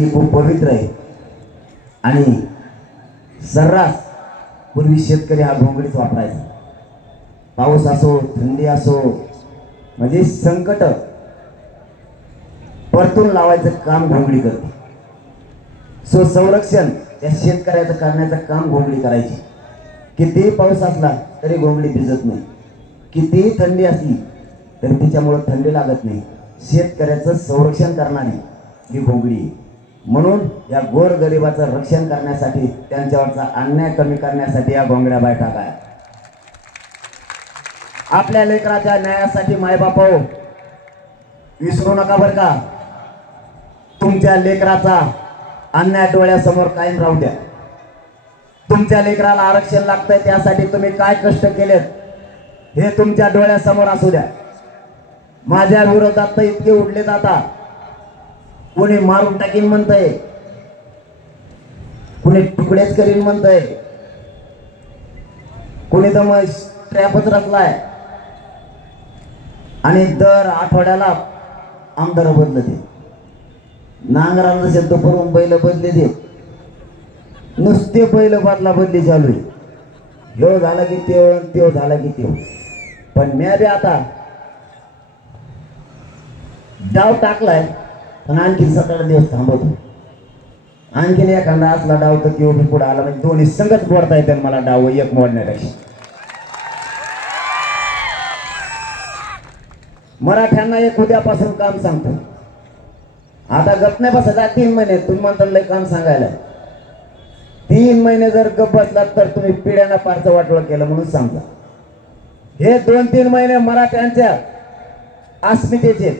ही खूप पवित्र आहे आणि सर्रास पूर्वी शेतकरी हा घोंगडीच वापरायचा. पाऊस असो थंडी असो म्हणजे संकट परतून लावायचं काम घोंगडी करते. सो संरक्षण त्या शेतकऱ्याचं करण्याचं काम घोंगडी करायची. कितीही पाऊस असला तरी घोंगडी भिजत नाही, कितीही थंडी असली तरी तिच्यामुळे थंडी लागत नाही. शेतकऱ्याचं संरक्षण करणारी ही घोंगडी आहे. म्हणून या गोर गरिबाचं रक्षण करण्यासाठी त्यांच्यावरचा अन्याय कमी करण्यासाठी या घोंगड्या बैठका आहे. आपल्या लेकराच्या न्यायासाठी मायबाप विसरू नका बरं का. तुमच्या लेकराचा अन्याय डोळ्यासमोर कायम राहू द्या. तुमच्या लेकराला आरक्षण लागतंय त्यासाठी तुम्ही काय कष्ट केलेत हे तुमच्या डोळ्यासमोर असू द्या. माझ्या विरोधात तर इतके उडलेत आता. कोणी मारून टाकीन म्हणतंय, कोणी तुकडेच करीन म्हणतंय, कोणी तर मग ट्रॅपच रचलाय आणि दर आठवड्याला आमदार बदलते. नांगराला शब्द करून बैल बदले देत, नुसते बैल बदला बदली चालू आहे. ह्यो झाला की त्यो झाला की त्यो. पण मी बी आता डाव टाकलाय पण आणखी 17 दिवस थांबवतो. आणखीन एखादा असला डाव तर त्यो बी पुढे आला म्हणजे दोन्ही संगत बोलता येते मला डाव एक मोडण्यापेक्षा. मराठ्यांना एक उद्यापासून काम सांगतो. आता गप नाही बसायचा. 3 महिने तुम्ही म्हणता लय काम सांगायला. 3 महिने जर गप बसलात तर तुम्ही पिढ्यांना पारचं वाटोळ केलं म्हणून समजा. हे 2-3 महिने मराठ्यांच्या अस्मितेचे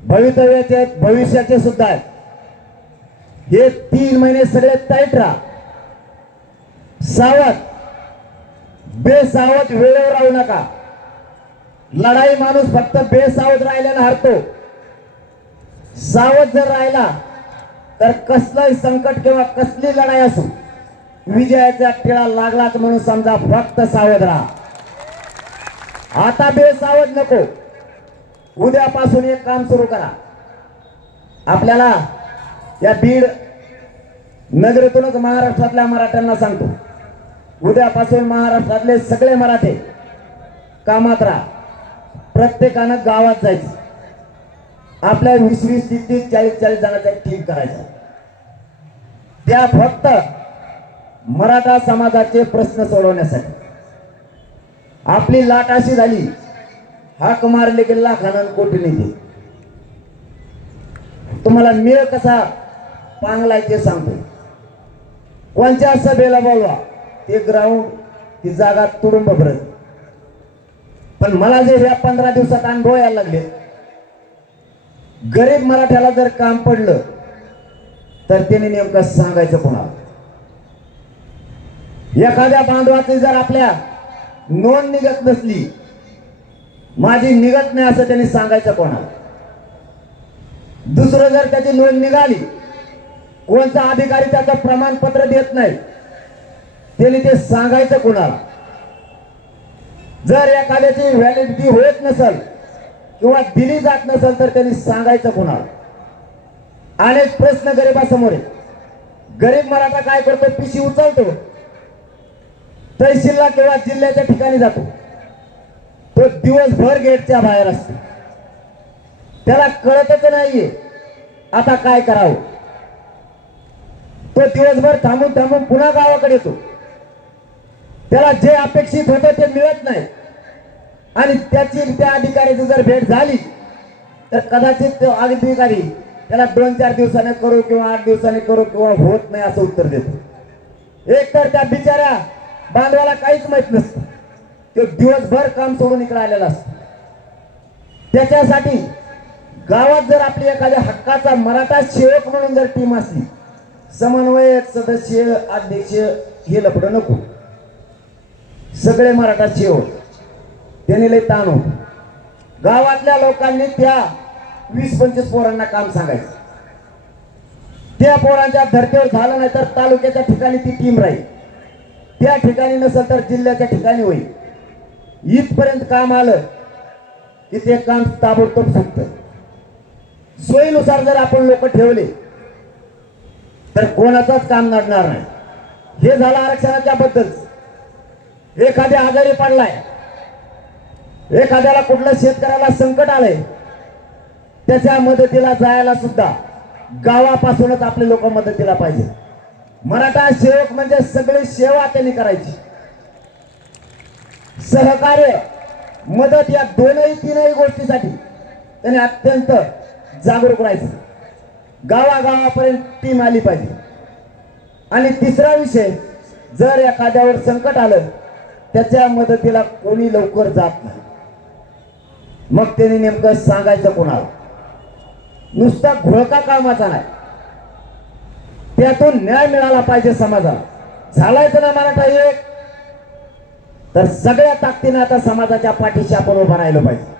भवितव्याचे भविष्याचे सुद्धा आहेत. हे 3 महिने सगळे टाईट राहा. सावध बेसावध वेळेवर राहू नका. लढाई माणूस फक्त बेसावध राहिल्यानं हरतो. सावध जर राहिला तर कसलंही संकट किंवा कसली लढाई असो विजयाचा टिळा लागलाच म्हणून समजा. फक्त सावध राहा. आता बेसावध नको. उद्यापासून एक काम सुरू करा. आपल्याला या बीड नगरीतूनच महाराष्ट्रातल्या मराठ्यांना सांगतो, उद्यापासून महाराष्ट्रातले सगळे मराठे कामात राहा. प्रत्येकानं गावात जायचं. आपल्या 20-20, 30-30, 40-40 जणांचा टीम करायचा. त्या फक्त मराठा समाजाचे प्रश्न सोडवण्यासाठी. आपली लाट अशी झाली, हाक मारले की लाखानं कोटी निधी. तुम्हाला मेळ कसा पांगलाय ते सांगतो. कोणत्या सभेला बोलवा ते ग्राउंड ती जागा तुडुंब भरत. पण मला जे या 15 दिवसात अनुभव यायला लागले, गरीब मराठ्याला जर काम पडलं तर त्याने नेमकं सांगायचं कोणाला. एखाद्या बांधवाची जर आपल्या नोंद निघत नसली, माझी निघत नाही असं त्यांनी सांगायचं कोणाला. दुसरं जर त्याची नोंद निघाली, कोणता अधिकारी त्याचं प्रमाणपत्र देत नाही, त्यांनी ते सांगायचं कोणाला. जर एखाद्याची व्हॅलिडिटी होत नसेल किंवा दिली जात नसेल तर त्यांनी सांगायचं कोणाला. अनेक प्रश्न गरीबासमोर आहे. गरीब मराठा काय करतो, पिशी उचलतो, तहसीलला किंवा जिल्ह्याच्या ठिकाणी जातो. तो दिवसभर गेटच्या बाहेर असतो. त्याला कळतच नाहीये आता काय करावं. तो दिवसभर थांबून थांबून पुन्हा गावाकडे येतो. त्याला जे अपेक्षित होतं ते मिळत नाही आणि त्याची त्या अधिकाऱ्याची जर भेट झाली तर कदाचित तो अधिकारी त्याला 2-4 दिवसाने करू किंवा 8 दिवसाने करू किंवा होत नाही असं उत्तर देतो. एक तर त्या बिचाऱ्या बांधवाला काहीच माहित नसतं. तो दिवसभर काम सोडून इकडे आलेला असतो. त्याच्यासाठी गावात जर आपली एखाद्या हक्काचा मराठा सेवक म्हणून जर टीम असली, समन्वयक, सदस्य, अध्यक्ष हे लपडं नको. सगळे मराठा सेवक त्यांनी लय ताण होतो. गावातल्या लोकांनी त्या 20-25 पोरांना काम सांगायचं. त्या पोरांच्या धर्तीवर झालं नाही तर तालुक्याच्या ठिकाणी ती टीम राहील. त्या ठिकाणी नसेल तर जिल्ह्याच्या ठिकाणी होईल. इथपर्यंत काम आलं की ते काम ताबडतोब सुटतं. सोयीनुसार जर आपण लोक ठेवले तर कोणाचंच काम नडणार नाही. हे झालं आरक्षणाच्या बद्दल. एखाद्या आजारी पडलाय, एखाद्याला कुठलं शेतकऱ्याला संकट आलंय, त्याच्या मदतीला जायला सुद्धा गावापासूनच आपले लोक मदतीला पाहिजे. मराठा सेवक म्हणजे सगळी सेवा त्यांनी करायची. सहकार्य, मदत या दोनही तीनही गोष्टीसाठी त्यांनी अत्यंत जागरूक राहायचं. गावागावापर्यंत टीम आली पाहिजे. आणि तिसरा विषय, जर एखाद्यावर संकट आलं, त्याच्या मदतीला कोणी लवकर जात नाही, मग त्यांनी नेमकं सांगायचं कोणाला? नुसता घोळका कामाचा नाही, त्यातून न्याय मिळाला पाहिजे समाजाला. झालायचं ना मराठा एक, तर सगळ्या ताकदीने आता समाजाच्या पाठीशी आपण उभं राहिलं पाहिजे.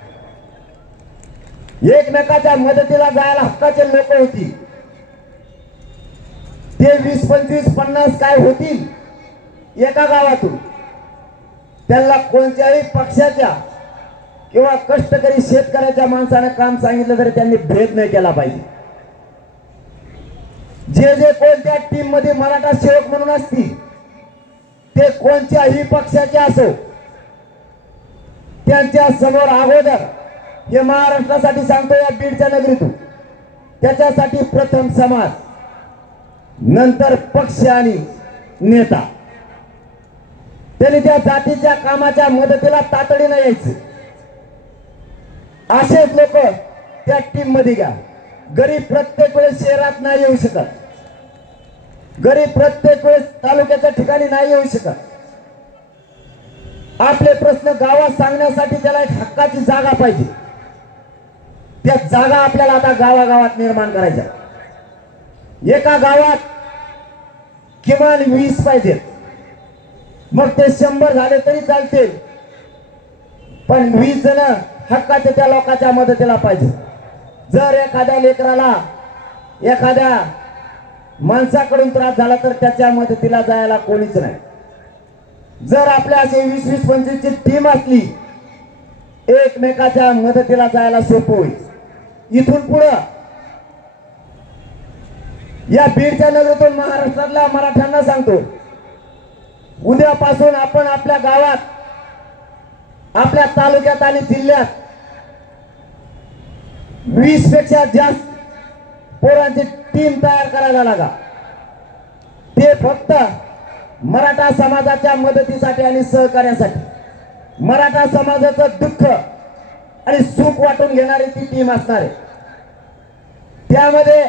एकमेकाच्या मदतीला जायला हक्काचे लोक होती, ते 20, 25, 50 काय होतील एका गावातून. त्यांना कोणत्याही पक्षाच्या किंवा कष्टकरी शेतकऱ्याच्या माणसाने काम सांगितलं तरी त्यांनी भेद नाही केला पाहिजे. जे जे कोणत्या टीम मध्ये मराठा सेवक म्हणून असतील, ते कोणत्याही पक्षाचे असो, त्यांच्या समोर अगोदर, हे महाराष्ट्रासाठी सांगतो या बीडच्या नगरीतून, त्याच्यासाठी प्रथम समाज, नंतर पक्ष आणि नेता. त्यांनी त्या जातीच्या कामाच्या मदतीला तातडीनं यायचं. असेच लोक त्या टीम मध्ये घ्या. गरीब प्रत्येक वेळेस शहरात नाही येऊ शकत, गरीब प्रत्येक वेळेस तालुक्याच्या ठिकाणी नाही येऊ शकत. आपले प्रश्न गावात सांगण्यासाठी त्याला एक हक्काची जागा पाहिजे. त्या जागा आपल्याला आता गावागावात निर्माण करायच्या. एका गावात किमान 20 पाहिजेत, मग ते 100 झाले तरी चालते, पण 20 जण हक्काचे त्या लोकांच्या मदतीला पाहिजे. जर एखाद्या लेकराला, एखाद्या माणसाकडून त्रास झाला तर त्याच्या मदतीला जायला कोणीच नाही. जर आपल्या असे 20-20, 25 ची टीम असली, एकमेकाच्या मदतीला जायला सोपं होईल. इथून पुढं या बीडच्या नगरीतून महाराष्ट्रातल्या मराठ्यांना सांगतो, उद्यापासून आपण आपल्या गावात, आपल्या तालुक्यात आणि जिल्ह्यात 20 पेक्षा जास्त पोरांची टीम तयार करायला लागा. ते फक्त मराठा समाजाच्या मदतीसाठी आणि सहकार्यासाठी, मराठा समाजाचं दुःख आणि सुख वाटून घेणारी ती टीम असणार आहे. त्यामध्ये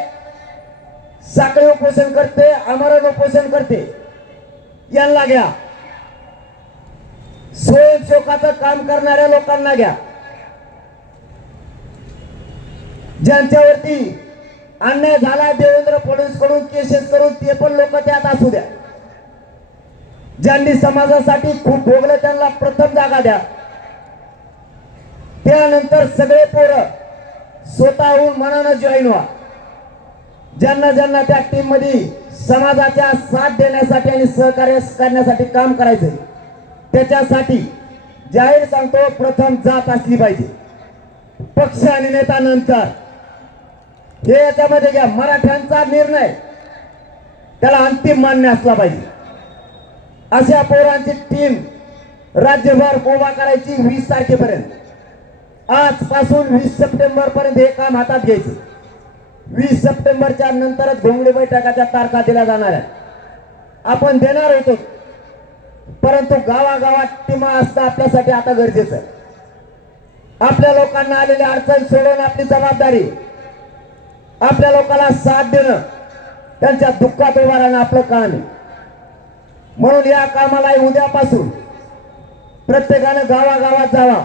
साखळी उपोषण करते, आमरण उपोषण करते, यांना घ्या. स्वयंसेवकाचं काम करणाऱ्या लोकांना घ्या. ज्यांच्यावरती अन्याय झाला देवेंद्र फडणवीस कडून, केसेस करून, ते पण लोक त्यात असू द्या. ज्यांनी समाजासाठी खूप भोगलं त्यांना प्रथम जागा द्या. त्यानंतर सगळे पोरं स्वतःहून मनानं जॉईन व्हा. ज्यांना ज्यांना त्या टीम मध्ये समाजाच्या साथ देण्यासाठी आणि सहकार्य करण्यासाठी काम करायचंय, त्याच्यासाठी जाहीर सांगतो, प्रथम जात असली पाहिजे, पक्ष आणि नेता नंतर. हे याच्यामध्ये घ्या. मराठ्यांचा निर्णय त्याला अंतिम मान्य असला पाहिजे. अशा पोरांची टीम राज्यभर उभा करायची 20 तारखेपर्यंत. आजपासून 20 सप्टेंबर पर्यंत हे काम हातात घ्यायचं. 20 सप्टेंबरच्या नंतरच घोंगडी बैठकाच्या तारखा दिल्या जाणार आहेत. आपण देणार होतो, परंतु गावागावात टीमा असणं आपल्यासाठी आता गरजेचं आहे. आपल्या लोकांना आलेली अडचण सोडवणं आपली जबाबदारी, आपल्या लोकांना साथ देणं, त्यांच्या दुःखात उभा राहणं आपलं काम आहे. म्हणून या कामाला उद्यापासून प्रत्येकानं गावागावात जावा,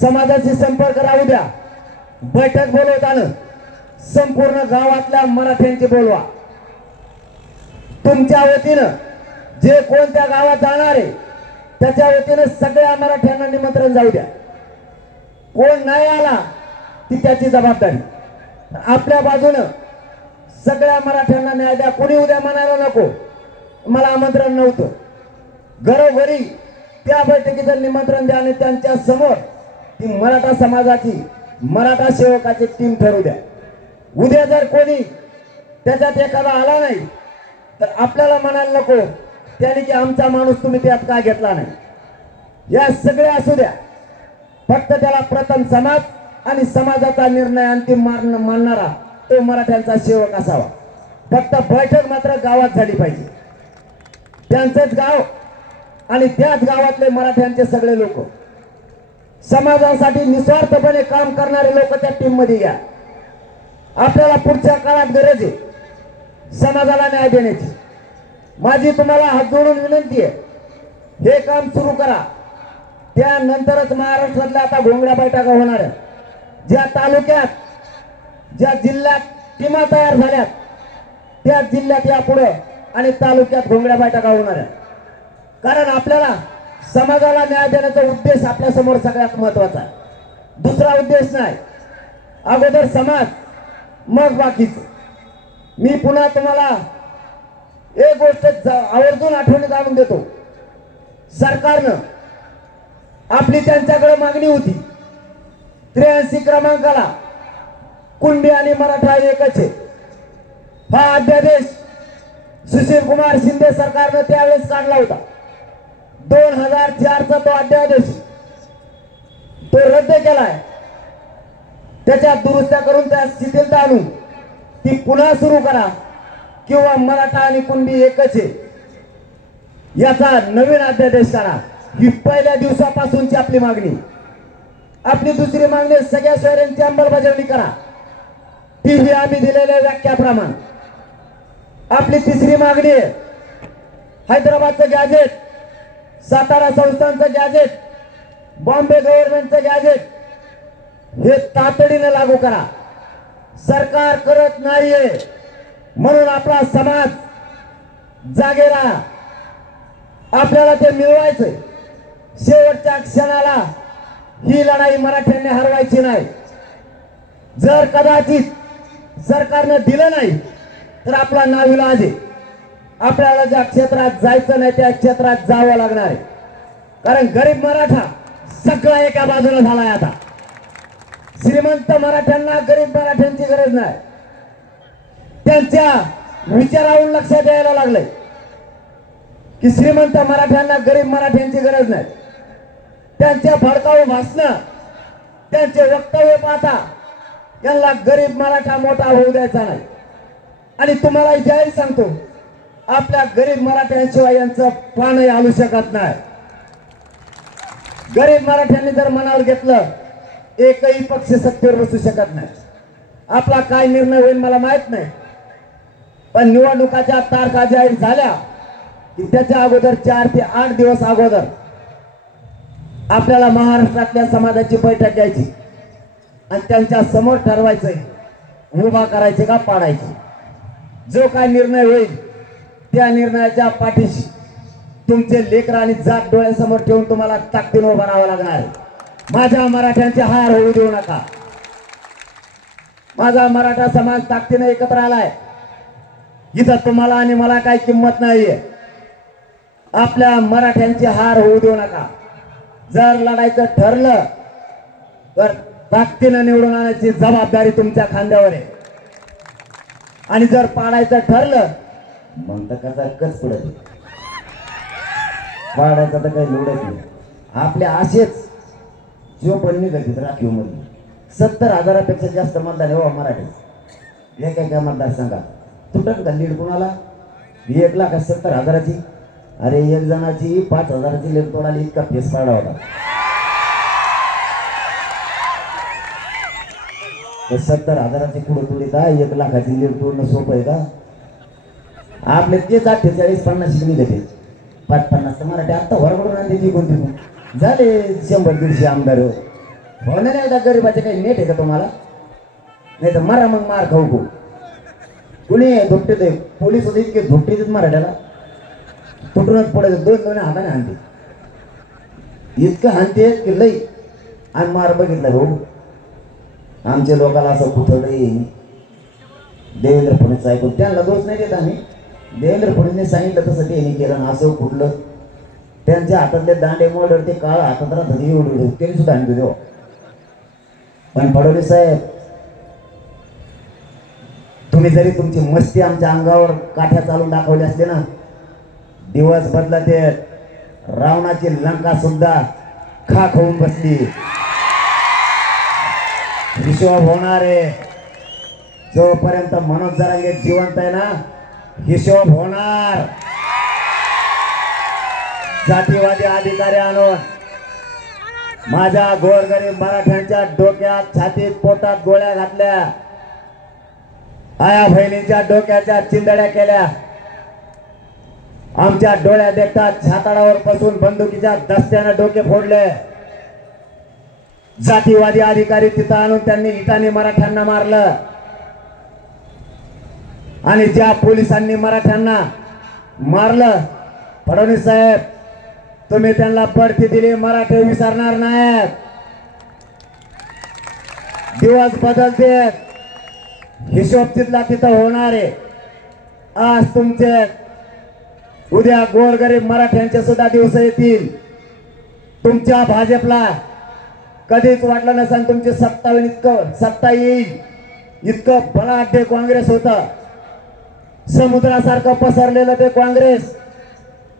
समाजाशी संपर्क राहू द्या. बैठक बोलवताना संपूर्ण गावातल्या मराठ्यांची बोलवा. तुमच्या वतीनं जे कोणत्या गावात जाणार आहे त्याच्या वतीनं सगळ्या मराठ्यांना निमंत्रण जाऊ द्या. कोण नाही आला ती त्याची जबाबदारी. आपल्या बाजूनं सगळ्या मराठ्यांना न्याय द्या. कोणी उद्या म्हणायला नको मला आमंत्रण नव्हतं. घरोघरी त्या बैठकीचं निमंत्रण द्या आणि त्यांच्या समोर ती मराठा समाजाची, मराठा सेवकाची टीम ठरवू द्या. उद्या जर कोणी त्याच्यात एखादा आला नाही तर आपल्याला म्हणायला नको त्याने की आमचा माणूस तुम्ही त्यात का घेतला नाही। या सगळ्या असू द्या, फक्त त्याला प्रथम समाज आणि समाजाचा निर्णय अंतिम मानणारा तो मराठ्यांचा सेवक असावा। फक्त बैठक मात्र गावात झाली पाहिजे, त्यांचंच गाव आणि त्याच गावातले मराठ्यांचे सगळे लोक, समाजासाठी निस्वार्थपणे काम करणारे लोक त्या टीम मध्ये घ्या। आपल्याला पुढच्या काळात गरज आहे समाजाला न्याय देण्याची। माझी तुम्हाला हात जोडून विनंती आहे, हे काम सुरू करा। त्यानंतरच महाराष्ट्रातल्या आता घोंगड्या बैठका होणार आहेत। ज्या तालुक्यात, ज्या जिल्ह्यात टीमा तयार झाल्यात त्या जिल्ह्यात या पुढे आणि तालुक्यात घोंगड्या बैठका होणार आहेत। कारण आपल्याला समाजाला न्याय देण्याचा उद्देश आपल्या समोर सगळ्यात महत्वाचा आहे, दुसरा उद्देश नाही। अगोदर समाज मग बाकीचं। मी पुन्हा तुम्हाला एक गोष्ट आवर्जून आठवणीत आणून देतो, सरकारनं आपली त्यांच्याकडे मागणी होती 83 क्रमांकाला कुणबी आणि मराठा एकच आहे। हा अध्यादेश सुशील कुमार शिंदे सरकारनं त्यावेळेस काढला होता। 2004 चा तो अध्यादेश तो रद्द केलाय, त्याच्यात दुरुस्त्या करून त्या शिथिलता आणून ती पुन्हा सुरू करा किंवा मराठा आणि कुणबी एकच आहे याचा नवीन अध्यादेश करा। ही पहिल्या दिवसापासूनची आपली मागणी। आपली दुसरी मागणी सगळ्या सोयऱ्यांची अंमलबजावणी करा, ती ही आम्ही दिलेल्या व्याख्याप्रमाणे। आपली तिसरी मागणी आहे हैदराबादचं गॅजेट, सातारा संस्थांचं गॅजेट, बॉम्बे गव्हर्नमेंटचं गॅजेट हे तातडीने लागू करा। सरकार करत नाहीये म्हणून आपला समाज जागे राहा, आपल्याला ते मिळवायचंय। शेवटच्या क्षणाला ही लढाई मराठ्यांनी हरवायची नाही। जर कदाचित सरकारनं दिलं नाही तर आपला नाविलाज आहे, आपल्याला ज्या क्षेत्रात जायचं नाही त्या क्षेत्रात जावं लागणार आहे। कारण गरीब मराठा सगळा एका बाजूला झालाय। आता श्रीमंत मराठ्यांना गरीब मराठ्यांची गरज नाही, त्यांच्या विचारावरून लक्षात यायला लागलंय की श्रीमंत मराठ्यांना गरीब मराठ्यांची गरज नाही। त्यांच्या भडकाऊ भाषणं, त्यांचे वक्तव्य पाहता यांना गरीब मराठा मोठा होऊ द्यायचा नाही। आणि तुम्हाला जाहीर सांगतो, आपल्या गरीब मराठ्यांशिवाय यांचं पानही हलू शकत नाही। गरीब मराठ्यांनी जर मनावर घेतलं एकही पक्ष सत्तेवर बसू शकत नाही। आपला काय निर्णय होईल मला माहित नाही, पण निवडणुकाच्या तारखा जाहीर झाल्या की त्याच्या अगोदर 4 ते 8 दिवस अगोदर आपल्याला महाराष्ट्रातल्या समाजाची बैठक घ्यायची आणि त्यांच्या समोर ठरवायचंय उभा करायचे का पाडायचे। जो काय निर्णय होईल त्या निर्णयाच्या पाठीशी तुमचे लेकर आणि जात डोळ्यासमोर ठेवून तुम्हाला ताकदीने उभा राहावं लागणार आहे। माझ्या मराठ्यांचे हार होऊ देऊ नका। माझा मराठा समाज ताकदीने एकत्र आलाय, इथं तुम्हाला आणि मला काही किंमत नाहीये। आपल्या मराठ्यांचे हार होऊ देऊ नका। जर लढायचं ठरलं तर ताकदीने निवडून आणायची जबाबदारी तुमच्या खांद्यावर आहे, आणि जर पाडायचं ठरलं मग तर कसा कच पडत, पाडायचा तर काही लोडच नाही। आपल्या आशेच जो पण निघत राखीव मध्ये 70,000पेक्षा जास्त मतदान हो मराठी। हे काय मतदार सांगा तुटक का लीड कुणाला? 1,70,000ची, अरे एक जणाची 5,000ची लीड तोडाली, इतका फेस पाडा होता। 70,000ची पुढे तोडीत 1,00,000ची लीड तोडणं सोपं आहे का? आपले तेच 48-50 निघते, 5-50 तर मराठी आता वरकडून आणते जी कोणती झाले 100-150 आमदार होणार नाही। गरीबाचे काही नेट आहे का तुम्हाला? नाही तर मारा मग मार खाऊ को कुणी धुपटे दे, पोलीस होते इतके धुपटे देत मराठ्याला तुटूनच पडायचं, 2-2 हाताने हाणते, इतकं हाणते की लई आणि मार बघितला भाऊ। आमच्या लोकांना असं कुठवडे देवेंद्र फडणवीस ऐकून त्यांना दोष नाही देत आम्ही। देवेंद्र फडणवीस सांगितलं तसं त्यांनी केलं, असं कुठलं त्यांच्या हातातले दांडे मोडर ते काळ हातात राहतात एवढं त्यांनी सुद्धा आणतो देव। पण फडणवीस साहेब तुम्ही जरी तुमची मस्ती आमच्या अंगावर काठ्या चालून दाखवली असते ना, दिवस बदलते, रावणाची लंका सुद्धा खाक होऊन बसली. हिशोब होणार आहे. जोपर्यंत मनोज जरांगे जिवंत आहे ना, हिशोब होणार. जातीवादी अधिकारी आणून माझ्या गोरगरीब मराठ्यांच्या डोक्यात, छातीत, पोटात गोळ्या घातल्या, आया बहिणींच्या डोक्याच्या चिंदड्या केल्या, आमच्या डोळ्या देखतात छाताडावर बसून बंदुकीच्या दस्त्याने डोके फोडले. जातीवादी अधिकारी तिथं आणून त्यांनी इटाने मराठ्यांना मारलं. आणि ज्या पोलिसांनी मराठ्यांना मारलं, फडणवीस साहेब तुम्ही त्यांना बढती दिली, मराठे विसरणार नाहीत. दिवस बदलते, हिशोब तिथला तिथं होणार आहे. आज तुमचे, उद्या गोरगरीब मराठ्यांचे सुद्धा दिवस येतील. तुमच्या भाजपला कधीच वाटलं नसेल तुमची सत्ता येईल. इतकं बलाढ्य काँग्रेस होतं, समुद्रासारखं पसरलेलं ते काँग्रेस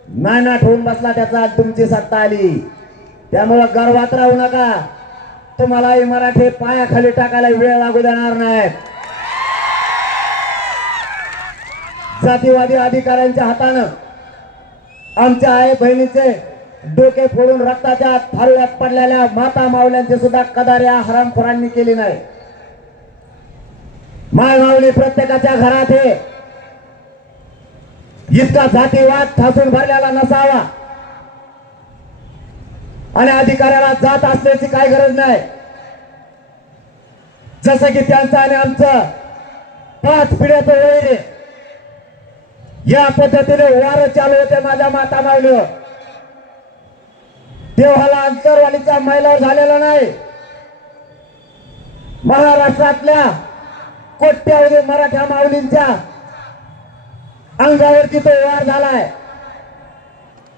नायनाट होऊन बसला. त्याचा तुमची सत्ता आली. त्यामुळं गर्वात राहू नका. तुम्हालाही मराठे पायाखाली टाकायला वेळ लागू देणार नाही. जातीवादी अधिकाऱ्यांच्या हातानं आमच्या आई बहिणीचे डोके फोडून रक्ताच्या थारोळ्यात पडलेल्या माता माऊल्यांची सुद्धा कदार या हरामखोरांनी केली नाही. माय माऊली प्रत्येकाच्या घरात आहे. इतका जातीवाद ठासून भरलेला नसावा. आणि अधिकाऱ्याला जात असल्याची काय गरज नाही. जसं की त्यांचं आणि आमचं 5 पिढ्याचं वैर आहे. या पद्धतीने वार चालू होते माझ्या माता माऊलीवर. देवाला अंतरवालीच्या महिलावर झालेला नाही. महाराष्ट्रातल्या कोट्यावधी मराठा माऊलींच्या अंगावरती तो वार झालाय.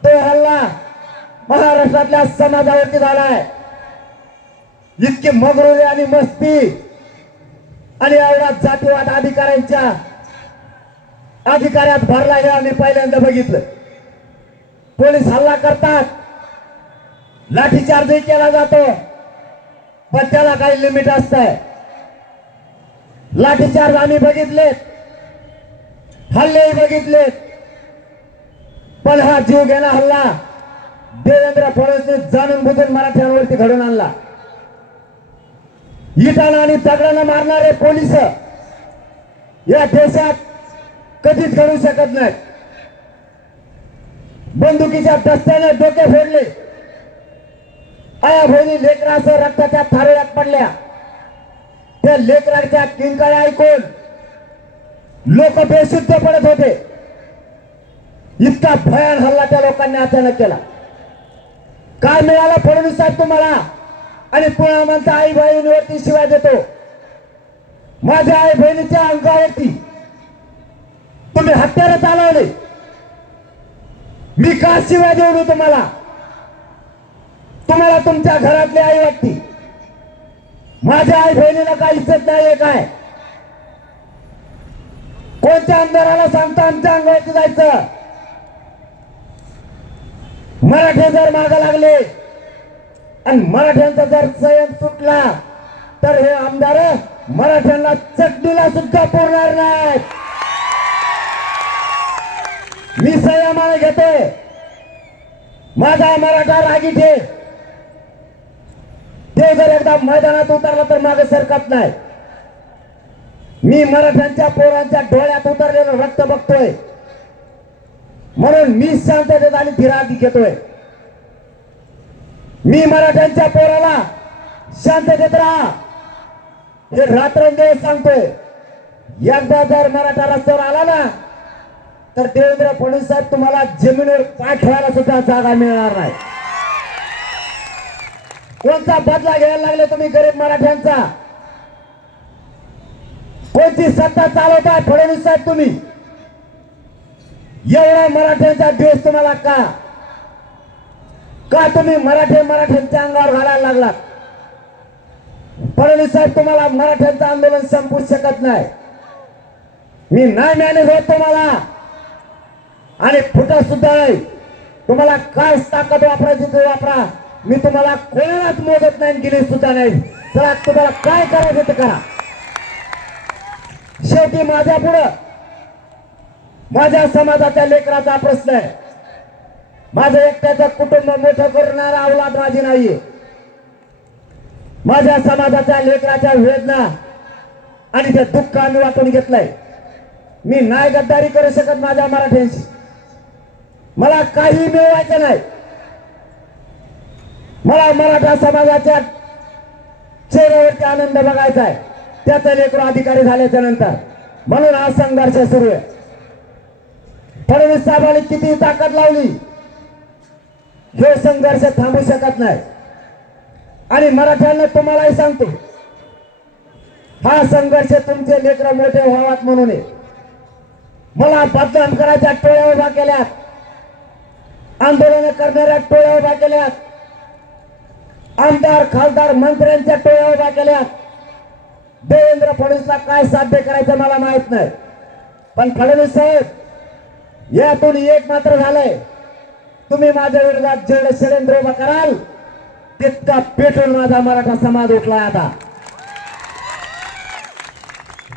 तो हल्ला महाराष्ट्रातल्या समाजावरती झालाय. इतकी मगरुरी आणि मस्ती आणि एवढा जातीवाद अधिकाऱ्यात भरला हे आम्ही पहिल्यांदा बघितलं. पोलीस हल्ला करतात, लाठीचार्जही केला जातो, पण त्याला काही लिमिट असतंय. लाठीचार्ज आम्ही बघितलेत, हल्लेही बघितलेत, पण हा जीव घेणा हल्ला देवेंद्र फडणवीस जाणून बुजून मराठ्यांवरती घडून आणला. इटानं आणि दगडानं मारणारे पोलीस या देशात कधीच घडू शकत नाही. बंदुकीच्या दस्त्याने डोके फोडले, आया बहिणी लेकरासह रक्ताच्या थारोळ्यात पडल्या. त्या लेकराच्या किंकाळ्या ऐकून लोक बेशुद्ध पडत होते. इतका भयान हल्ला त्या लोकांनी अचानक केला. काय मिळाला फडणवीस साहेब तुम्हाला? आणि पुन्हा म्हणता आई बहिणीवरती शिवाय देतो. माझ्या आई बहिणीच्या अंगावरती तुम्ही हत्यारं चालवले. मी का शिवाय देऊ तुम्हाला? तुम्हाला तुमच्या घरातली आई वाटती. माझ्या आई बहिणीला काय इज्जत नाहीये काय? कोणत्या आमदाराला सांगता आमच्या अंगावरती जायचं? मराठे जर मागे लागले आणि मराठ्यांचा जर संयम सुटला तर हे आमदार मराठ्यांना चटणीला सुद्धा पुरणार नाहीत. मी संयमाने घेतोय. माझा मराठा रागीट आहे. ते जर एकदा मैदानात उतरला तर मागे सरकत नाही. मी मराठ्यांच्या पोरांच्या डोळ्यात उतरलेलं रक्त बघतोय, म्हणून मी शांततेत आणि धीराती घेतोय. मी मराठ्यांच्या पोराला शांततेत राहा हे रात्रंदिवस सांगतोय. एकदा जर मराठा रस्त्यावर आला ना तर देवेंद्र फडणवीस साहेब तुम्हाला जमिनीवर पाय ठेवायला सुद्धा जागा मिळणार नाही. कोणता बदला घ्यायला लागले तुम्ही गरीब मराठ्यांचा? कोणती सत्ता चालवताय फडणवीस साहेब तुम्ही? एवढा मराठ्यांचा द्वेष तुम्हाला का? का तुम्ही मराठ्यांच्या अंगावर घालायला लागलात? फडणवीस साहेब तुम्हाला मराठ्यांचं आंदोलन संपवू शकत नाही. मी नाही मॅनेज होत तुम्हाला आणि फुटत सुद्धा नाही. तुम्हाला काय ताकद वापरायची ते वापरा. मी तुम्हाला कोणालाच मोजत नाही, गेली सुद्धा नाही. चला तुम्हाला काय करायचं ते करा. शेवटी माझ्या पुढं माझ्या समाजाच्या लेकराचा प्रश्न आहे. माझं एकट्याचं कुटुंब मोठं करणारा अवलाद माझी नाहीये. माझ्या समाजाच्या लेकराच्या वेदना आणि ते दुःख आम्ही वाटून घेतलंय. मी नाही गद्दारी करू शकत माझ्या मराठ्यांशी. मला काही मिळवायचं नाही. मला मराठा समाजाच्या चेहऱ्यावरती आनंद बघायचा आहे. त्याचा लेकरू अधिकारी झाल्याच्या नंतर. म्हणून हा संघर्ष सुरू आहे. फडणवीस साहेबांनी किती ताकद लावली, हे संघर्ष थांबू शकत नाही. आणि मराठ्यांना तुम्हालाही सांगतो, हा संघर्ष तुमचे लेकर मोठे व्हावात म्हणून आहे. मला बदनाम करायच्या टोळ्या उभा केल्यात, आंदोलन करणाऱ्या टोळ्या उभा केल्यात, आमदार खासदार मंत्र्यांच्या टोळ्या उभा केल्यात. देवेंद्र फडणवीसला काय साध्य करायचं मला माहित नाही. पण फडणवीस साहेब, यातून एक मात्र झालंय, तुम्ही माझ्या विरोधात जेवढे षडयंत्र उभा कराल तितका पेटून माझा मराठा समाज उठलाय. आता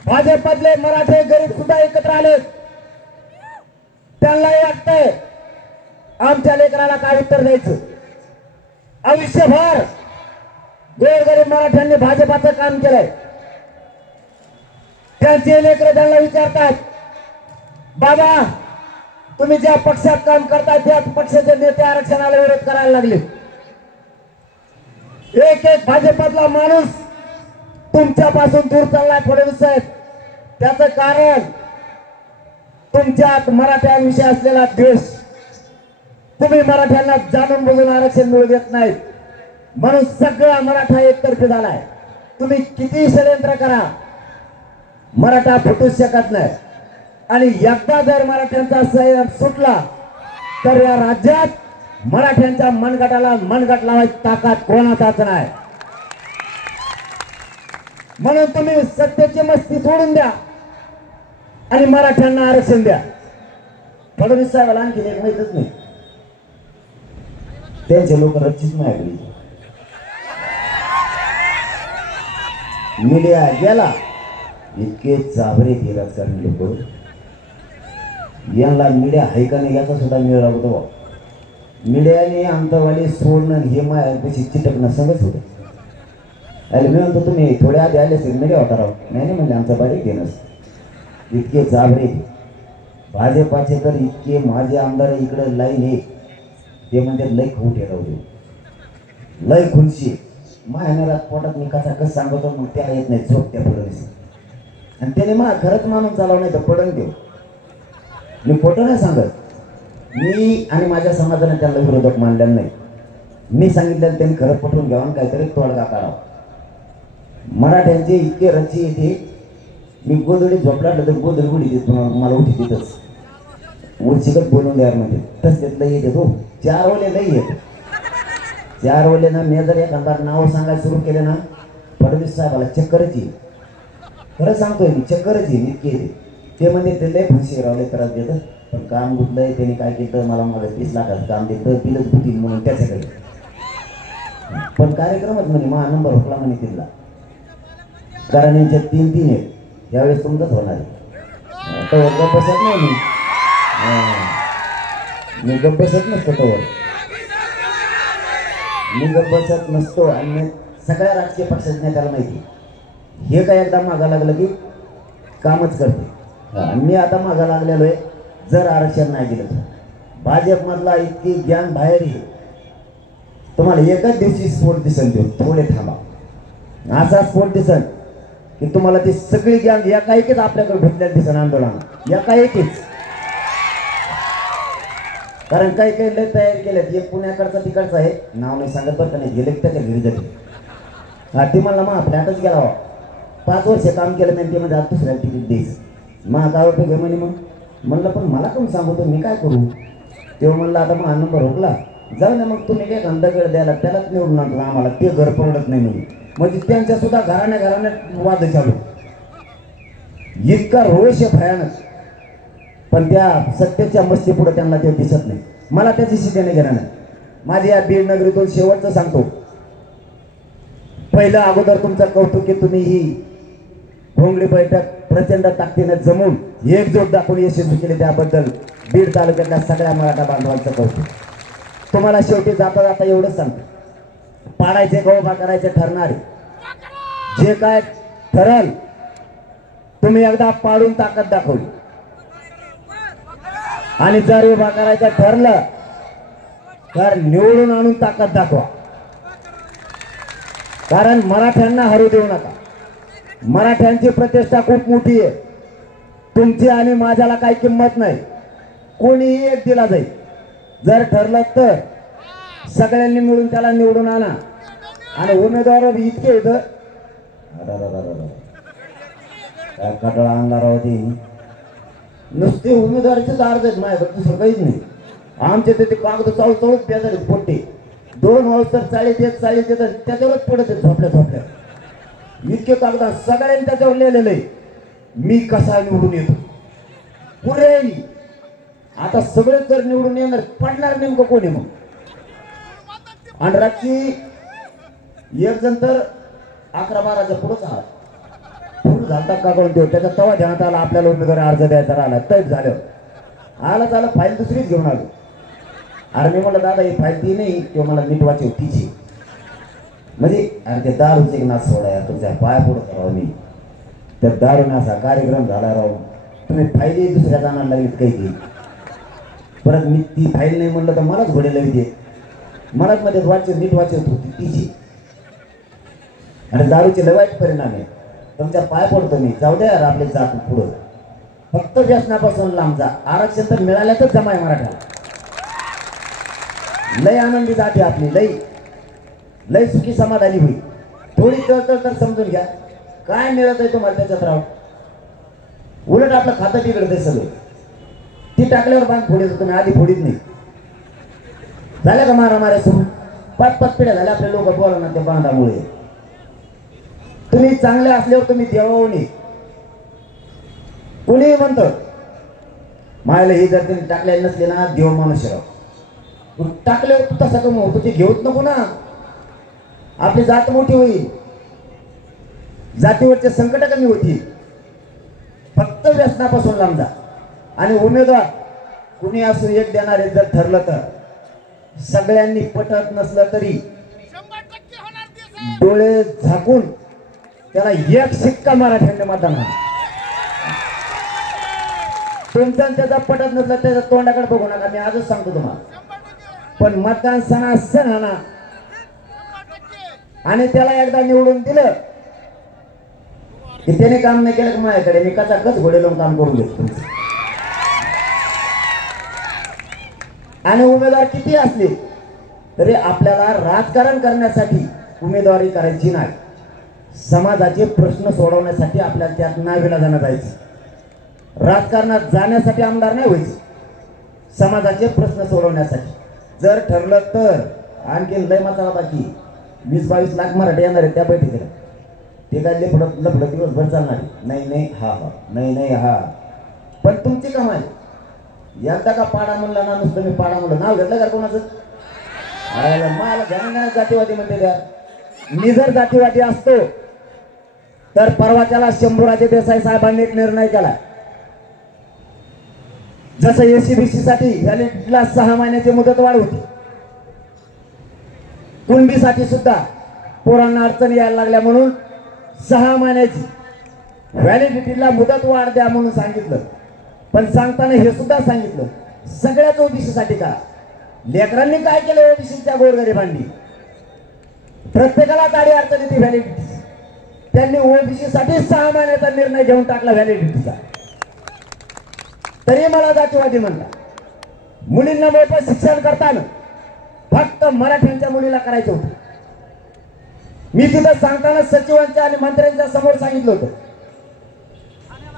भाजपमधले मराठे गरीब सुद्धा एकत्र आले. त्यांनाही वाटतंय आमच्या लेकराला काय उत्तर द्यायचं. आयुष्यभर गोरगरीब मराठ्यांनी भाजपाचं काम केलंय. त्यांचे लेकर त्यांना विचारतात, बाबा तुम्ही ज्या पक्षात काम करताय त्याच पक्षाचे नेते आरक्षणाला विरोध करायला लागले. एक एक भाजपातला माणूस तुमच्यापासून दूर चाललाय फडणवीस साहेब. त्याचं कारण तुमच्यात मराठ्यांविषयी असलेला द्वेष. तुम्ही मराठ्यांना जाणून बुजून आरक्षण मिळू देत नाहीत, म्हणून सगळा मराठा एकतर्फी झालाय. तुम्ही किती षडयंत्र करा, मराठा फुटूच शकत नाही. आणि एकदा जर मराठ्यांचा संयम सुटला तर या राज्यात मराठ्यांच्या मनगटाला मनगट लावायची ताकद कोणाचाच नाही. म्हणून तुम्ही सत्तेची मस्ती सोडून द्या आणि मराठ्यांना आरक्षण द्या. फडणवीस साहेबांना आणखी एक माहितच नाही, त्यांचे लोक रचित नाही. मीडिया गेला, इतके चाबरे ते राजकारणी लोक. यांना मीडिया आहे का नाही याचा सुद्धा मिळाला होतो. मीडियाने आमदारवाली सोडणं हे मायापाशी चिटकणं सगळंच होतं. अरे मी म्हणतो तुम्ही थोड्या आधी आले असेल, मीडिया होता राव. नाही म्हणले आमचा बारीक घेणं. इतके चाबरे भाजपाचे तर इतके माझे आमदार इकडे लाईन आहे. ते म्हणते लय खूट आहे राहू दे, लय खुनशी. मायनरात पोटात मी कसा कसं सांगतो, मग त्याला येत नाही झोप त्या फडणवीस. आणि त्याने मला खरंच मानून चालव नाही तर पडून देऊ. मी खोटं नाही सांगत. मी आणि माझ्या समाजाने त्यांना विरोधक मानलेला नाही. मी सांगितलेलं त्यांनी खरं पटवून घ्यावं, काहीतरी तोडगा काढावा. मराठ्यांचे इतके रची येते, मी गोदडी झोपला तर गोदडी उडी देत मला उठी तिथंच उरचिकत बोलून द्यायला म्हणजे तसं लई येते. तो 4 ओले लई येते. 4 ओले ना मी जर एखादा नाव सांगायला सुरू केले ना, फडणवीस साहेबाला चक्करच येईल. खरं सांगतोय मी, चक्करच येईल इतके येते. ते म्हणजे ते लय फुशी रावले त्रास देतं. पण काम गुतलंय त्यांनी काय केलं, मला 30 लाखाचं काम देतं, बिलच बुटील म्हणून त्याच्याकडे. पण कार्यक्रमच म्हणे मा नंबर होतला म्हणे तिथला. कारण यांच्या 3 आहेत. यावेळेस तुमचंच होणार आहे. तवर गप्प बसत नाही मी गप्प बसत नसतो. तवर मी गप्प बसत नसतो. आणि सगळ्या राजकीय पक्षाच्या नेत्याला माहिती हे काय एकदा मागा लागलं की कामच करते. मी आता मागा लागलेलो आहे. जर आरक्षण नाही दिलं तर भाजपमधला इतकी ज्ञान बाहेर येईल. तुम्हाला एकाच दिवशी स्फोट दिसन देऊ, थोडे थांबा. असा स्फोट दिसन की तुम्हाला ती सगळी ज्ञान एका एकीच आपल्याकडे भेटल्या दिसन आंदोलन एका एकीच. कारण काही काही लय तयारी केल्यात. एक पुण्याकडचा तिकडचा आहे, नाव नाही सांगत बरं का, नाही गेले त्याच्या घरी जाते. हा ती मला मग फ्लॅटच गेला. 5 वर्ष काम केलं नाही ते म्हणजे आज दुसऱ्याला तिकीट द्यायचं. मग काय होतं घे म्हणे. मग म्हणलं पण मला कोण सांगतो, मी काय करू. तेव्हा म्हणलं आता मग हा नंबर होकला जाऊ ना, मग तुम्ही काय धंदागड द्यायला त्यालाच निवडून आणतो आम्हाला, ते घर परवडत नाही म्हणजे. म्हणजे त्यांच्या सुद्धा घराण्यात वाद चालू. इतका रोष आहे भयानक, पण त्या सत्तेच्या मस्ती पुढे त्यांना ते दिसत नाही. मला त्याच्याशी देणे घेणं नाही. माझी या बीड नगरीतून शेवटचं सांगतो. पहिलं अगोदर तुमचं कौतुक की तुम्ही ही भोंगडी बैठक प्रचंड ताकदीने जमून एकजूट दाखवून यशस्वी केले, त्याबद्दल बीड तालुक्यातल्या सगळ्या मराठा बांधवांचं कौतुक. तुम्हाला शेवटी जाता जाता एवढंच सांगतो, पाडायचे का उभा करायचे ठरणारे जे काय ठरल, तुम्ही एकदा पाडून ताकद दाखवली आणि जर उभा करायचं ठरलं तर निवडून आणून ताकद दाखवा. कारण मराठ्यांना हरू देऊ नका. मराठ्यांची प्रतिष्ठा खूप मोठी आहे. तुमची आणि माझ्याला काही किंमत नाही. कोणीही एक दिला जाईल. जर ठरलं तर सगळ्यांनी मिळून त्याला निवडून आणा. आणि उमेदवार इतके येतं कटाळा आणणार होती. नुसते उमेदवारीचे अर्ज आहेत माझ्याकडे, दुसरं काहीच नाही. आमचे ते कागद चालू चालूच पेजारीत पोट्टे 2 वर्ष चाळीत येत त्याच्यावरच पडत आहेत झोपल्या झोपल्या. इतके कागद सगळ्यांनी त्याच्यावर लिहिलेलं आहे. मी कसा निवडून येतो पुरे. आता सगळे जर निवडून येणार पडणार नेमकं कोणी मग. आणि रात्री एक जण तर 11-12च्या पुढंच आला. पुढे झालता का कोण देऊ त्याचा तवा ध्यानात आला आपल्याला उमेदवारी अर्ज द्यायचा राहिला. तैप झालं आला चाला फाईल दुसरीच घेऊन आलो. अरे मी म्हणलं दादा ही फाईल ती नाही किंवा मला नीट वाचव तिची. म्हणजे अरे ते दारूचे नाच सोडा तुमच्या पाया पुढं राव. मी त्या दारून असा कार्यक्रम झाला राव. तुम्ही फाईली दुसऱ्या जाणार लागलीत काही. परत मी ती फाईल नाही म्हणलं तर मलाच घोडे लागते. मलाच मध्ये वाचव नीट वाचवत होती तिची. आणि दारूचे लय वाईट परिणाम आहे. तुमच्या पाय पडतो मी. जाऊ द्या यार आपले जात पुढं. फक्त व्यसनापासून लांब जा. आरक्षण तर मिळाल्यातच जमाय मराठा. लय आनंदी जाते आपली. लय लय सुखी समाधानी होईल. थोडी चळचळ तर समजून घ्या. काय मिळत आहे तुम्हाला त्याच्यात राव. उलट आपलं खातं बिघडतंय सगळं. ती टाकल्यावर बांध फोडीत तुम्ही आधी फोडीत नाही. झाल्या का मारामाऱ्या सुरू 5-5 पिढ्या झाल्या आपले लोक बोला ना त्या बांधामुळे. तुम्ही चांगले असल्यावर तुम्ही देवावणी कोणीही म्हणतं मायला ही जर तुम्ही टाकलेली नसले ना देव मनुष्य राव. टाकल्यावर तू तसा कमी होतो ते घेऊच नको ना. आपली जात मोठी होईल. जातीवरचे संकट कमी होतील. फक्त व्यसनापासून लांब जा. आणि उमेदवार कुणी असो एक देणारे जर ठरलं तर सगळ्यांनी पटत नसलं तरी डोळे झाकून त्याला एक शिक्का मराठ्यांनी मतदान. तुमचं त्याचा पटत नसलं त्याच्या तोंडाकडे बघू नका. मी आजच सांगतो तुम्हाला. पण मतदान सण हा ना. आणि त्याला एकदा निवडून दिलं की त्याने काम नाही केलं की माझ्याकडे मी कचाकच घोडे लावून काम करून घेतो. आणि उमेदवार किती असले तरी आपल्याला राजकारण करण्यासाठी उमेदवारी करायची नाही. समाजाचे प्रश्न सोडवण्यासाठी आपल्याला त्यात नाविलाजाने जायचं. राजकारणात जाण्यासाठी आमदार नाही व्हायचं. समाजाचे प्रश्न सोडवण्यासाठी जर ठरलं तर आणखी लय मसाला बाकी 20-22 लाख मराठी येणार आहे त्या बैठकीला. ते काय लफडं दिवसभर चालणार नाही हा नाही हा. पण तुमची कमाई एकदा का पाडा म्हणला ना नुसतं मी पाडा म्हणलं नाव घेतलं का कोणाचं. मला ध्यान जातीवादी म्हणते त्या. मी जर जातीवादी असतो तर परवाच्याला शंभूराजे देसाई साहेबांनी एक निर्णय केला. जसं एसीबीसी साठी व्हॅलिडिटीला 6 महिन्याची मुदत वाढ होती. कुणबीसाठी सुद्धा पोरांना अडचणी यायला लागल्या म्हणून 6 महिन्याची व्हॅलिडिटीला मुदत वाढ द्या म्हणून सांगितलं. पण सांगताना हे सुद्धा सांगितलं सगळ्याच ओबीसी साठी करा. लेकरांनी काय केलं ओबीसीच्या गोरगरिबांनी प्रत्येकाला गाडी अडचण येते व्हॅलिडिटी. त्यांनी ओबीसी साठी 6 महिन्याचा निर्णय घेऊन टाकला व्हॅलिडिटीचा. तरी मला जातीवादी म्हणला. मुलींना मोफत शिक्षण करताना फक्त मराठ्यांच्या मुलीला करायचं होतं. मी तिथं सांगताना सचिवांच्या आणि मंत्र्यांच्या समोर सांगितलं होतं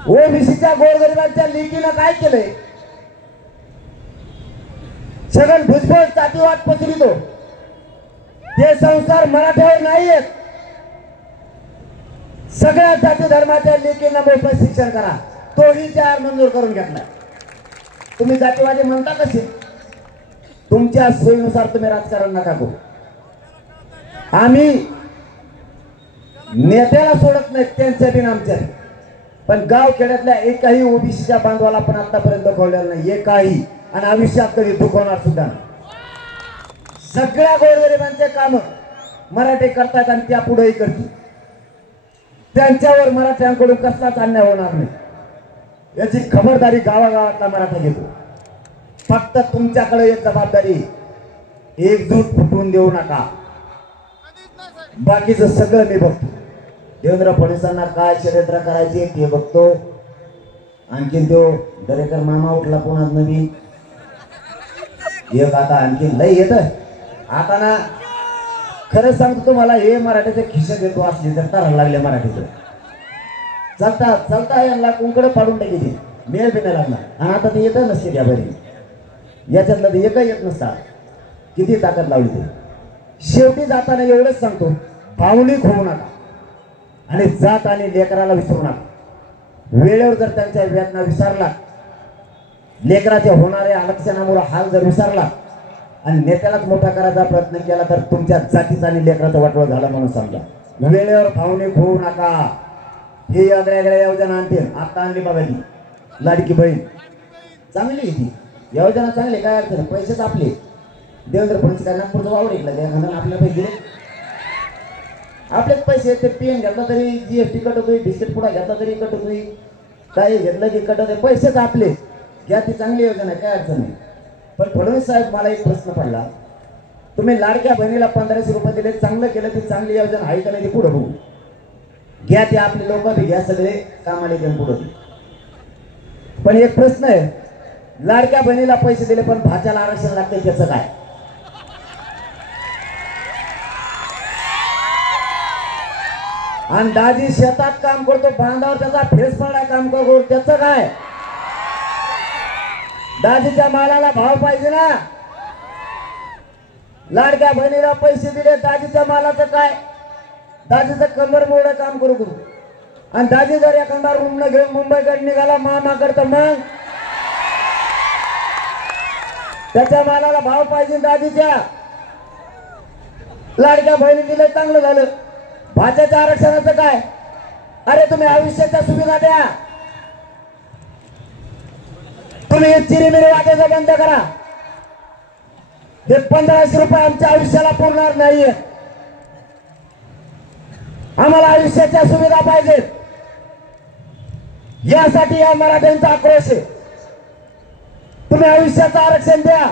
ओबीसीच्या गोरगरिबांच्या लेकीनं काय केलंय. छगन भुजबळ जातीवाद पसरवितो. ते संस्कार मराठ्यावर नाही आहेत. सगळ्या जाती धर्माच्या लेकींना मोफत शिक्षण करा, तोही तयार मंजूर करून घेतला. तुम्ही जातीवादी म्हणता कसे? तुमच्या सोयीनुसार तुम्ही राजकारण नका करू. आम्ही नेत्याला सोडत नाही, त्यांच्या बिन आमच्या. पण गाव खेड्यातल्या एकाही ओबीसीच्या बांधवाला पण आतापर्यंत दुखवलेलं नाही, एकाही, आणि आयुष्यात कधी दुखवणार सुद्धा नाही. सगळ्या गोरगरिबांचे काम मराठी करतात आणि त्या पुढेही करतील. त्यांच्यावर मराठ्यांकडून कसलाच अन्याय होणार नाही याची खबरदारी गावागावातला मराठा घेतो. फक्त तुमच्याकडे एक जबाबदारी, एकजूट फुटवून देऊ नका. बाकीचं सगळं मी बघतो. देवेंद्र फडणवीसांना काय षडयंत्र करायचे ते बघतो. आणखीन तो दरेकर मामा उठला पुन्हा नवीन एक, आता आणखीन लय येत. आता ना खरं सांगतो तुम्हाला, हे मराठीचे खिशे देतो असले तर करायला लागले मराठीचं. चालता चालता यांना कुंकड पाडून टाकी, मेळ बी नाही लागला. आणि आता ते येतं नसते त्या बरी, याच्यातलं ते एकही येत नसता. किती ताकद लावली ते. शेवटी जाताना एवढंच सांगतो, भावनिक होऊ नका आणि जात आणि लेकराला विसरू नका. वेळेवर जर त्यांच्या वेदना विसरला, लेकराचे होणारे आरक्षणामुळे हाल जर विसरला आणि नेत्यालाच मोठा करायचा प्रयत्न केला तर तुमच्या जातीचा आणि लेकराचा वाटोळ झाला म्हणून समजा. वेळेवर भावनिक होऊ नका. ही वेगळ्या योजना आणतील. आता आणली बघा ती लाडकी बहीण, चांगली ती योजना, चांगली, काय अडचण. पैसेच आपले. देवेंद्र फडणवीस काय नागपूरचं वावर ऐकलं त्या आपल्याला पैसे दिले, आपलेच पैसे. ते पेन घेतला तरी जीएसटी कट होतोय, बिस्किट पुडा घेतला तरी कट होतोय, काही घेतलं की कट होतोय. पैसेच आपले. घ्या, ती चांगली योजना आहे, काय अडचण नाही. पण फडणवीस साहेब, मला एक प्रश्न पडला, तुम्ही लाडक्या बहिणीला 1500 रुपये दिले, चांगलं केलं, ती चांगली योजना आहे का नाही ती पुढे बघू. घ्या, ते आपले लोक बी घ्या, सगळे कामाला घेऊन पुढे. पण एक प्रश्न आहे, लाडक्या बहिणीला पैसे दिले पण भाच्याला आरक्षण लागते, त्याचं काय? आणि दाजी शेतात काम करतो, बांधावर त्याचा फेस पडला काम करतो, त्याचं काय? दाजीच्या मालाला भाव पाहिजे ना. लाडक्या बहिणीला पैसे दिले, दाजीच्या मालाचं काय? दाजीचं कंबर मोडं काम करू करू. आणि दाजी जर एखादा रूम न घेऊन मुंबईकडे निघाला मामाकडे, तर मग त्याच्या मालाला भाव पाहिजे. दाजीच्या लाडक्या बहिणी दिले, चांगलं झालं. भाज्याच्या आरक्षणाचं काय? अरे तुम्ही आयुष्याच्या सुविधा द्या. तुम्ही चिरीमिरी वाटायचं बंद करा. हे 1500 रुपये आमच्या आयुष्याला पुरणार नाहीये. आम्हाला आयुष्याच्या सुविधा पाहिजेत. यासाठी या मराठ्यांचा आक्रोश आहे. तुम्ही आयुष्याचं आरक्षण द्या.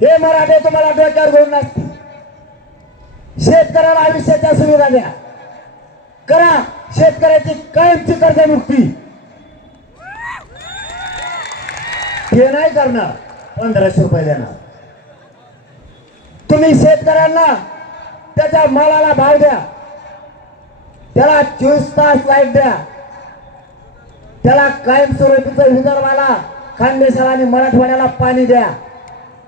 हे मराठे तुम्हाला डोक्यावर घेऊन नसतील. शेतकऱ्याला आयुष्याच्या सुविधा द्या. करा शेतकऱ्याची कायमची कर्जमुक्ती. हे नाही करणार, 1500 रुपये देणार. तुम्ही शेतकऱ्यांना त्याच्या मालाला भाव द्या. त्याला 24 तास लाईट द्या. त्याला कायमस्वरूपीचं विदर्भाला, खानदेशाला आणि मराठवाड्याला पाणी द्या.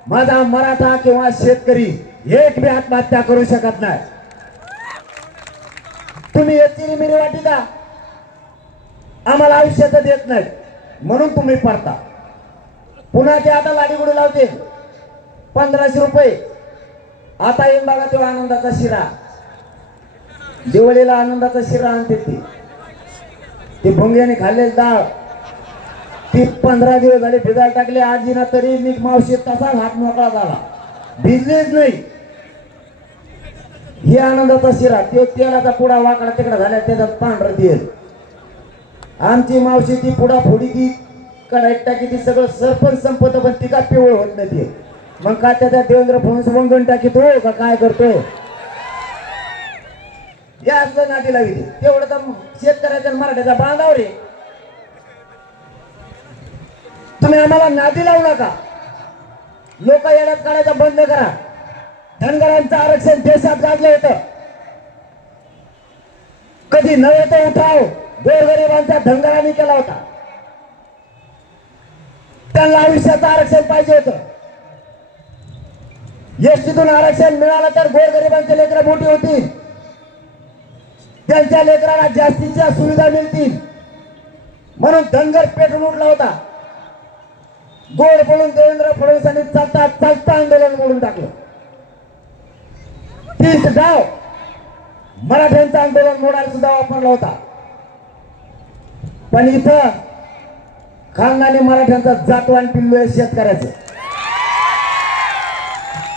माझा मराठा किंवा शेतकरी एक बी आत्महत्या करू शकत नाही. तुम्ही हे चिरीमिरी वाटी द्या. आम्हाला आयुष्याचं देत नाही म्हणून तुम्ही पडता. पुन्हा ते आता लाडीगुडी लावते 1500 रुपये. आता येऊन बघा तेव्हा आनंदाचा शिरा, दिवाळीला आनंदाचा शिरा आणते ती भुंग्याने खाल्लेली डाळ, ती 15 दिवस झाले भिजायला टाकले. आजीना तरी मी मावशी तसाच हात मोकळा झाला, भिजलेच नाही. ही आनंदाचा शिरा, तो तेलाचा पुडा वाकडा तिकडा झाला, त्याच्यात पांढरं तेल. आमची मावशी ती पुडा फोडी ती कढाईत टाकी, ती सगळं सरपंच संपत पण ती का पिवळ होत नाही ते. मग काय त्याच्या देवेंद्र फडणवीस वंगण टाकीतो का काय करतो? या असलं नाटी लावी तेवढं तर शेतकऱ्याच्या मराठ्याचा बांधावर आहे. तुम्ही आम्हाला नादी लावू नका. लोक येड्यात काढायचं बंद करा. धनगरांचं आरक्षण देशात गाजलं होतं. कधी नव्हे तो उठाव गोरगरिबांचा धनगरांनी केला होता. त्यांना आयुष्याचं आरक्षण पाहिजे होतं. एसटीतून आरक्षण मिळालं तर गोरगरिबांची लेकरं मोठी होती. त्यांच्या लेकराला जास्तीच्या सुविधा मिळतील म्हणून धनगर पेटून उठला होता. गोड बोलून देवेंद्र फडणवीसांनी चालता चालता आंदोलन मोडून टाकलं. 30 डाव मराठ्यांचं आंदोलन मोडायला सुद्धा वापरला होता. पण इथं खानदानी मराठ्यांचा जातवान पिल्लू आहे शेतकऱ्याचं.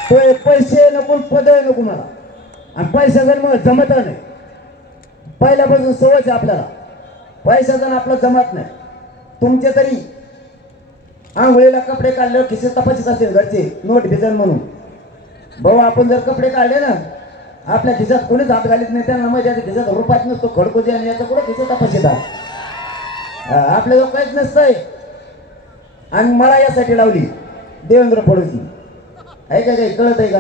तो पैसे नको पद नको मला, आणि पैसा जर मग जमत नाही. पहिल्यापासून सवयच आपल्याला पैसा जर आपला जमत नाही. तुमचे तरी आंघोळीला कपडे काढल्यावर खिसे तपासित असेल घरचे नोट भिजन म्हणून. भाऊ आपण जर कपडे काढले ना आपल्या खिशात कोणीच हात घालीत नाही. त्यांना माहिती आहे खिशात रुपयात नसतो खडकोजी आणि याचा कुठे खिसे तपासित आपल्या लोक काहीच नसतंय. आणि मला यासाठी लावली देवेंद्र फडणवीस आहे का काही कळत आहे का?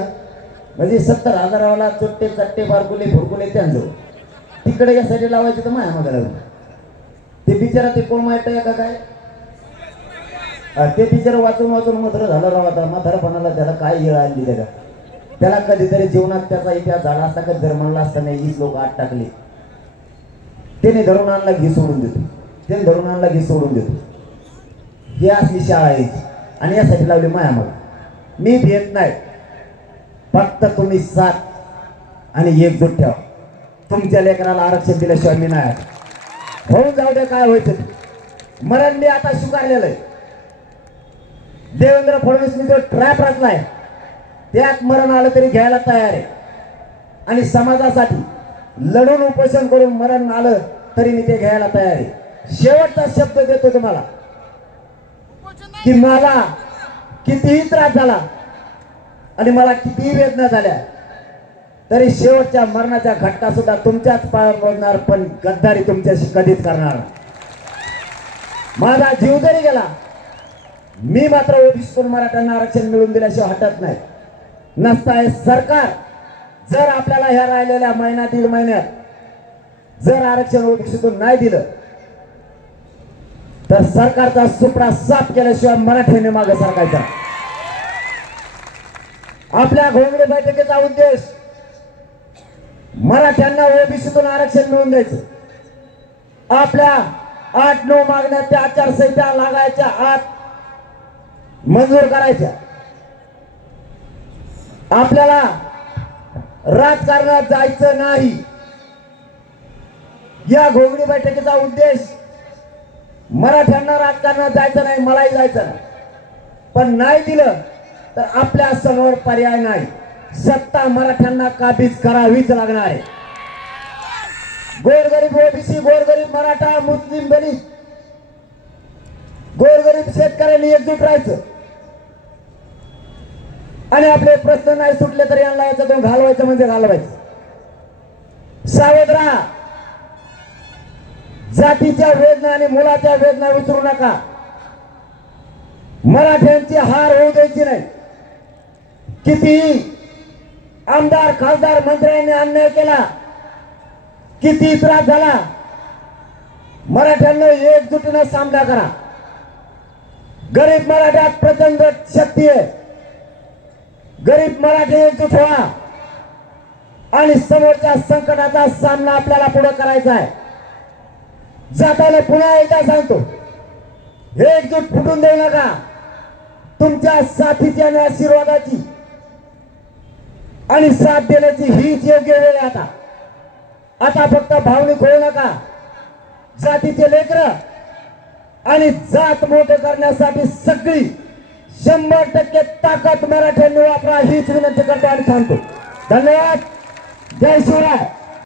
म्हणजे 70,000वाला चोट्टे चट्टे बारकुले फुरकुले त्यांचं तिकडे यासाठी लावायचे तर माया मागा लागलं. ते बिचारा ते कोण माहित आहे का काय? ते बिचारा वाचून वाचून मत्र झालं राव. आता म्हातारपणाला त्याला काय येळ आणली त्याला कधीतरी जीवनात त्याचा इतिहास झाला असता कधी जर म्हणला असता नाही हीच लोक आत टाकले. त्याने धरून आणला घी सोडून देतो, त्याने धरून आणला घी सोडून देतो. ही असली शाळा आहे आणि यासाठी लावली माया मग. मी भेट नाही, फक्त तुम्ही साथ आणि एकजूट ठेवा. तुमच्या लेकराला आरक्षण दिल्याशिवाय मी नाही. होऊन जाऊ दे काय व्हायचं. मरण मी आता स्वीकारलेलं आहे. देवेंद्र फडणवीसनी जो ट्रॅप रचलाय त्यात मरण आलं तरी घ्यायला तयार आहे. आणि समाजासाठी लढून उपोषण करून मरण आलं तरी मी ते घ्यायला तयार आहे. शेवटचा शब्द देतो तुम्हाला की मला कितीही त्रास झाला आणि मला कितीही वेदना झाल्या तरी शेवटच्या मरणाच्या घटका सुद्धा तुमच्याच पायावर मोडणार, पण गद्दारी तुमच्याशी कधीच करणार. माझा जीव जरी गेला मी मात्र ओबीसीतून मराठ्यांना आरक्षण मिळवून दिल्याशिवाय हटत नाही. नसताय सरकार जर आपल्याला ह्या राहिलेल्या महिना दीड महिन्यात जर आरक्षण ओबीसीतून नाही दिलं तर सरकारचा सुपडा साफ केल्याशिवाय मराठ्याने मागे सरकायचा. आपल्या घोंगडे बैठकीचा उद्देश मराठ्यांना ओबीसीतून आरक्षण मिळवून द्यायचं. आपल्या 8-9 मागण्या त्या आचारसंहिता लागायच्या आत मंजूर करायच्या. आपल्याला राजकारणात जायचं नाही. या घोंगडी बैठकीचा उद्देश मराठ्यांना राजकारणात जायचं नाही, मलाही जायचं नाही. पण नाही दिलं तर आपल्या समोर पर्याय नाही. सत्ता मराठ्यांना काबीज करावीच लागणार आहे. गोरगरीब ओबीसी, गोरगरीब मराठा, मुस्लिम, दलित, गोरगरीब शेतकऱ्यांनी एकजूट राहायचं आणि आपले प्रश्न नाही सुटले तरी यांना याच्यातून घालवायचं म्हणजे घालवायचं. सावध राहा. जातीच्या वेदना आणि मुलाच्या वेदना विसरू नका. मराठ्यांची हार होऊ द्यायची नाही. कितीही आमदार खासदार मंत्र्यांनी अन्याय केला, किती त्रास झाला, मराठ्यांना एकजुटीने सामना करा. गरीब मराठ्यात प्रचंड शक्ती आहे. गरीब मराठी एकजूट व्हा आणि समोरच्या संकटाचा सामना आपल्याला पुढे करायचा आहे. जाताना पुन्हा एकदा सांगतो, हे एकजूट फुटून देऊ नका. तुमच्या साथीची आणि आशीर्वादाची आणि साथ देण्याची हीच योग्य वेळ आहे. आता फक्त भावनिक होऊ नका. जातीचे लेकर आणि जात मोठे करण्यासाठी सगळी 100% ताकद मराठ्यांनी वापरा हीच विनंती करतो आणि सांगतो. धन्यवाद. जय शिवराय.